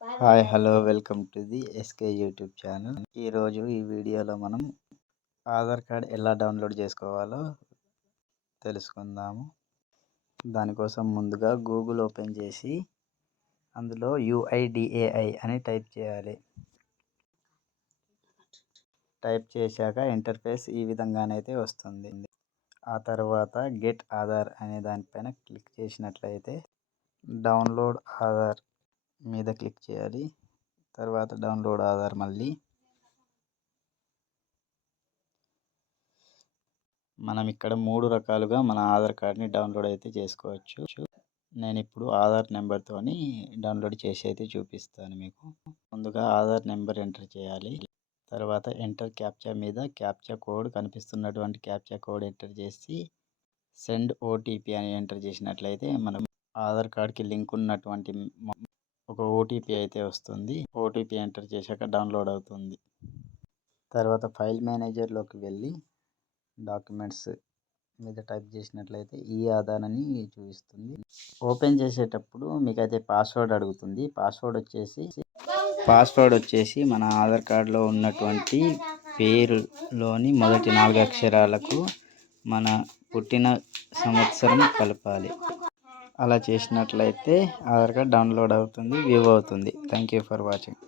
Hi hello welcome to the SK YouTube channel. ఈరోజు ఈ వీడియోలో మనం ఆధార్ కార్డ్ ఎలా డౌన్లోడ్ చేసుకోవాలో తెలుసుకుందాము. దానికోసం ముందుగా గూగుల్ ఓపెన్ చేసి అందులో UIDAI అని టైప్ చేయాలి. టైప్ చేశాక ఇంటర్ఫేస్ ఈ విధంగానైతే వస్తుంది. ఆ తర్వాత గెట్ ఆధార్ అనే దానిపైన క్లిక్ చేసినట్లయితే డౌన్లోడ్ ఆధార్ మీద క్లిక్ చేయాలి. తర్వాత డౌన్లోడ్ ఆధార్ మళ్ళీ మనం ఇక్కడ 3 రకాలుగా మన ఆధార్ కార్డ్ని డౌన్లోడ్ అయితే చేసుకోవచ్చు. నేను ఇప్పుడు ఆధార్ నెంబర్తోని డౌన్లోడ్ చేసి అయితే చూపిస్తాను మీకు. ముందుగా ఆధార్ నెంబర్ ఎంటర్ చేయాలి. తర్వాత ఎంటర్ క్యాప్చా మీద క్యాప్చా కోడ్ కనిపిస్తున్నటువంటి క్యాప్చా కోడ్ ఎంటర్ చేసి సెండ్ OTP అని ఎంటర్ చేసినట్లయితే మనం ఆధార్ కార్డ్కి లింక్ ఉన్నటువంటి ఒక OTP అయితే వస్తుంది. OTP ఎంటర్ చేశాక డౌన్లోడ్ అవుతుంది. తర్వాత ఫైల్ మేనేజర్లోకి వెళ్ళి డాక్యుమెంట్స్ మీద టైప్ చేసినట్లయితే ఈ ఆధార్ అని చూపిస్తుంది. ఓపెన్ చేసేటప్పుడు మీకైతే పాస్వర్డ్ అడుగుతుంది. పాస్వర్డ్ వచ్చేసి మన ఆధార్ కార్డులో ఉన్నటువంటి పేరులోని మొదటి 4 అక్షరాలకు మన పుట్టిన సంవత్సరం కలపాలి. అలా చేసినట్లయితే ఆధార్ కార్డ్ డౌన్లోడ్ అవుతుంది, వ్యూ అవుతుంది. Thank you for watching.